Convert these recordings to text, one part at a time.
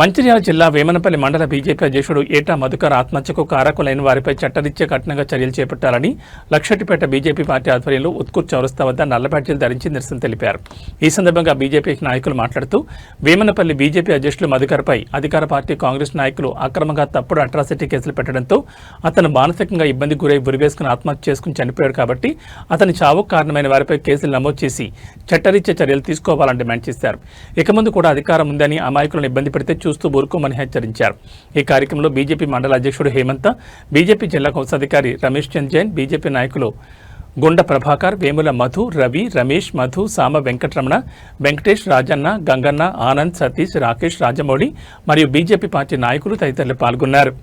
మంచిర్యాల జిల్లా వేమనపల్లి మండల బీజేపీ అధ్యక్షుడు ఏటా మధుకర్ ఆత్మహత్యకు కారకులైన వారిపై చట్టరీత్యా కఠినంగా చర్యలు చేపట్టాలని లక్షటిపేట బీజేపీ పార్టీ ఆధ్వర్యంలో ఉత్కూర్ చౌరస్తా వద్ద నల్ల బ్యాడ్జీలు ధరించి నిరసన తెలిపారు. ఈ సందర్భంగా బీజేపీ నాయకులు మాట్లాడుతూ వేమనపల్లి బీజేపీ అధ్యక్షులు మధుకర్పై అధికార పార్టీ కాంగ్రెస్ నాయకులు అక్రమంగా తప్పుడు అట్రాసిటీ కేసులు పెట్టడంతో అతను మానసికంగా ఇబ్బంది గురై ఉరివేసుకుని ఆత్మహత్య చేసుకుని చనిపోయాడు కాబట్టి అతని చావుకు కారణమైన వారిపై కేసులు నమోదు చేసి చట్టరీత్యా చర్యలు తీసుకోవాలని డిమాండ్ చేశారు. ఇక ముందు కూడా అధికారం ఉందని అమాయకులను ఇబ్బంది పెడితే చూస్తూ ఊరుకోమని హెచ్చరించారు. ఈ కార్యక్రమంలో బీజేపీ మండల అధ్యక్షుడు హేమంత్, బీజేపీ జిల్లా కోశాధికారి రమేష్ చంద్ జైన్, బీజేపీ నాయకులు గుండ ప్రభాకర్, వేముల మధు, రవి, రమేష్, మధు, సామ వెంకటరమణ, వెంకటేష్, రాజన్న, గంగన్న, ఆనంద్, సతీష్, రాకేష్, రాజమౌళి మరియు బీజేపీ పార్టీ నాయకులు తదితరులు పాల్గొన్నారు.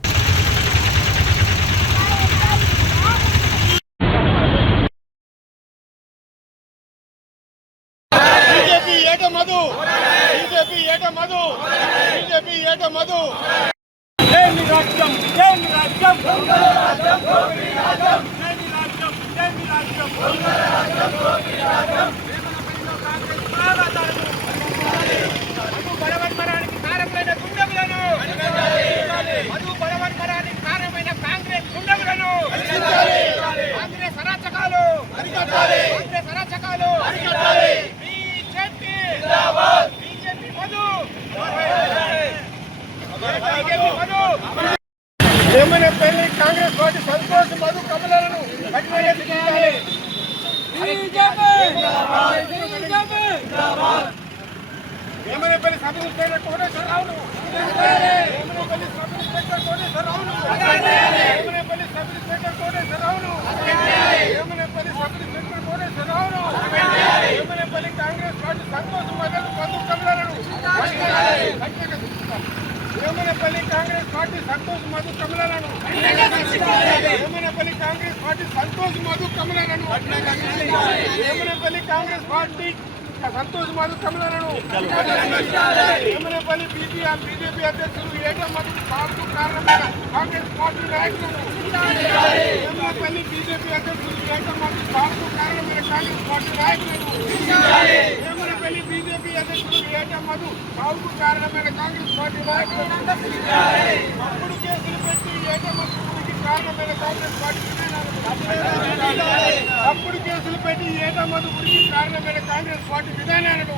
వేమనపల్లి కాంగ్రెస్ పార్టీ సంతోష్ మధు కమలను వేమనపల్లి సబ్ ఇన్స్పెక్టర్ కోటేశ్వరరావును, వేమనపల్లి సబ్ ఇన్స్పెక్టర్ కోటేశ్వరరావును, వేమనపల్లి సబ్ ఇన్స్పెక్టర్ కోటేశ్వరరావును, వేమనపల్లి సబ్ ఇన్స్పెక్టర్ కోటేశ్వరరావును, వేమనపల్లి కాంగ్రెస్ పార్టీ సంతోష్ మధు కమలను, వేమనపల్లి కాంగ్రెస్ పార్టీ సంతోష్ మధు కమలను, వేమనపల్లి కాంగ్రెస్ పార్టీ సంతోష్ మధు కమలను, వేమనపల్లి కాంగ్రెస్ పార్టీ సంతోష్ మధు కమలను, వేమనపల్లి బీజేపీ అధ్యక్షులు ఏటా మధు సాగుకు కారణమైన కాంగ్రెస్ పార్టీ నాయకులను, వేమనపల్లి బీజేపీ అధ్యక్షులు ఏటా మధు సాగుకు కారణమైన కాంగ్రెస్ పార్టీ నాయకులను, వేమనపల్లి బీజేపీ అధ్యక్షులు ఏటా మధు సాగుకు కారణమైన కాంగ్రెస్ పార్టీ నాయకులను తప్పుడు కేసులు పెట్టి ఏటా మధుకి కారణమైన కాంగ్రెస్ పార్టీ తప్పుడు కేసులు పెట్టి ఏటా మధుకి కారణమైన కాంగ్రెస్ పార్టీ విధానాలను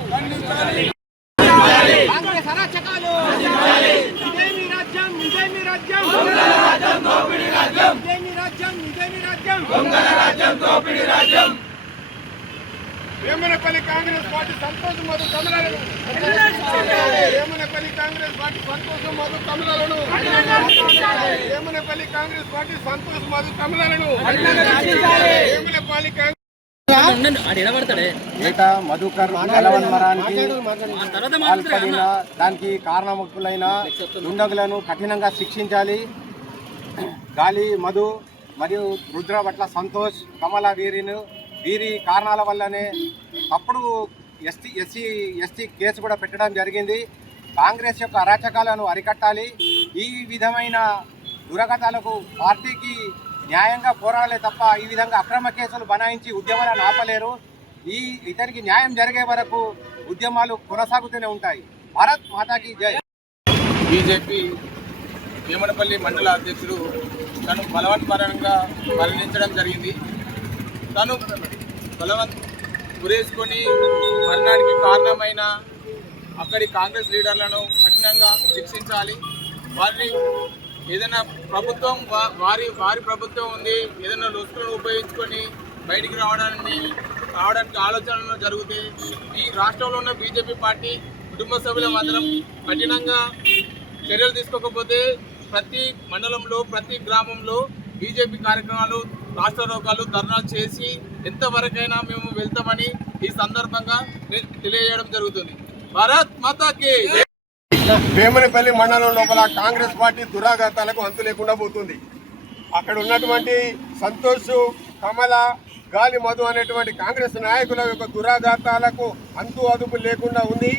కాంగ్రెస్ అరాచకాలు ఇదేమి రాజ్యం, ఇదేమి రాజ్యం, ఇదేమి రాజ్యం, ఇదేమి రాజ్యం. వేమనపల్లి కాంగ్రెస్ పార్టీ సంతోష్ మధు కమలను, వేమనపల్లి కాంగ్రెస్ పార్టీ సంతోష్ మధు కమలను, వేమనపల్లి కాంగ్రెస్ పార్టీ సంతోష్ మధు కమలను, వేమనపల్లి ఏటా మధుకర్ బలవన్మరానికి పాల్పడిన దానికి కారణములైన దుండగులను కఠినంగా శిక్షించాలి. గాలి మధు మరియు రుద్రభట్ల సంతోష్, కమల వీరి కారణాల వల్లనే అప్పుడు ఎస్టీ కేసు కూడా పెట్టడం జరిగింది. కాంగ్రెస్ యొక్క అరాచకాలను అరికట్టాలి. ఈ విధమైన దురగతాలకు పార్టీకి న్యాయంగా పోరాడాలే తప్ప ఈ విధంగా అక్రమ కేసులు బనాయించి ఉద్యమాలను ఆపలేరు. ఇతనికి న్యాయం జరిగే వరకు ఉద్యమాలు కొనసాగుతూనే ఉంటాయి. భారత్ మాతాకి జై. బీజేపీ వేమనపల్లి మండల అధ్యక్షుడు తను బలవన్మరణంగా మరణించడం జరిగింది. తను గురేసుకొని మరణానికి కారణమైన అక్కడి కాంగ్రెస్ లీడర్లను కఠినంగా శిక్షించాలి. వారిని ఏదైనా ప్రభుత్వం వారి ప్రభుత్వం ఉంది, ఏదైనా లొసుకులను ఉపయోగించుకొని బయటికి రావడానికి ఆలోచనలు జరిగితే ఈ రాష్ట్రంలో ఉన్న బీజేపీ పార్టీ కుటుంబ సభ్యులం అందరం కఠినంగా చర్యలు తీసుకోకపోతే ప్రతి మండలంలో ప్రతి గ్రామంలో బీజేపీ కార్యక్రమాలు, రాష్ట్రోకాలు, ధర్నాలు చేసి ఎంతవరకైనా మేము వెళ్తామని ఈ సందర్భంగా తెలియజేయడం జరుగుతుంది. భారత్ మాతాకి. వేమనపల్లి మండలం లోపల కాంగ్రెస్ పార్టీ దురాఘాతాలకు అంతు లేకుండా పోతుంది. అక్కడ ఉన్నటువంటి సంతోష్, కమల, గాలి మధు అనేటువంటి కాంగ్రెస్ నాయకుల యొక్క దురాఘాతాలకు అంతు అదుపు లేకుండా ఉంది.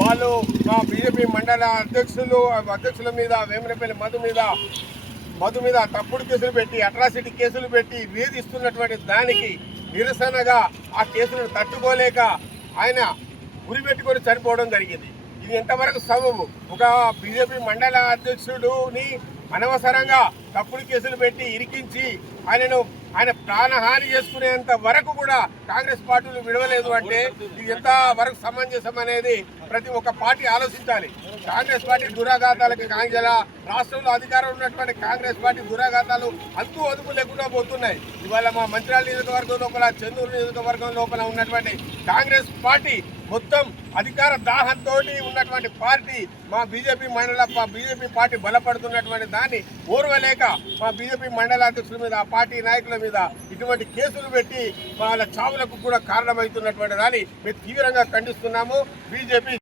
వాళ్ళు మా బీజేపీ మండల అధ్యక్షుల మీద వేమనపల్లి మధు మీద తప్పుడు కేసులు పెట్టి అట్రాసిటీ కేసులు పెట్టి వేధిస్తున్నటువంటి దానికి నిరసనగా ఆ కేసులను తట్టుకోలేక ఆయన ఉరిపెట్టుకొని చనిపోవడం జరిగింది. ఇది ఎంతవరకు సబబు? ఒక బీజేపీ మండల అధ్యక్షుడుని అనవసరంగా తప్పుడు కేసులు పెట్టి ఇరికించి ఆయన ప్రాణహాని చేసుకునేంత వరకు కూడా కాంగ్రెస్ పార్టీలు విడవలేదు అంటే ఇది ఎంత వరకు సమంజసం అనేది ప్రతి ఒక్క పార్టీ ఆలోచించాలి. కాంగ్రెస్ పార్టీ దురాఘాతాలకు రాష్ట్రంలో అధికారం ఉన్నటువంటి కాంగ్రెస్ పార్టీ దురాఘాతాలు అంతూ అదుపు లేకుండా పోతున్నాయి. ఇవాళ మా మంచిర్యాల నియోజకవర్గం లోపల, చెన్నూరు నియోజకవర్గం లోపల ఉన్నటువంటి కాంగ్రెస్ పార్టీ మొత్తం అధికార దాహంతో ఉన్నటువంటి పార్టీ మా బీజేపీ పార్టీ బలపడుతున్నటువంటి దాన్ని ఓర్వలేక మా బీజేపీ మండల అధ్యక్షుల మీద, ఆ పార్టీ నాయకుల మీద ఇటువంటి కేసులు పెట్టి వాళ్ళ చావులకు కూడా కారణమవుతున్నటువంటి దాన్ని మేము తీవ్రంగా ఖండిస్తున్నాము. బీజేపీ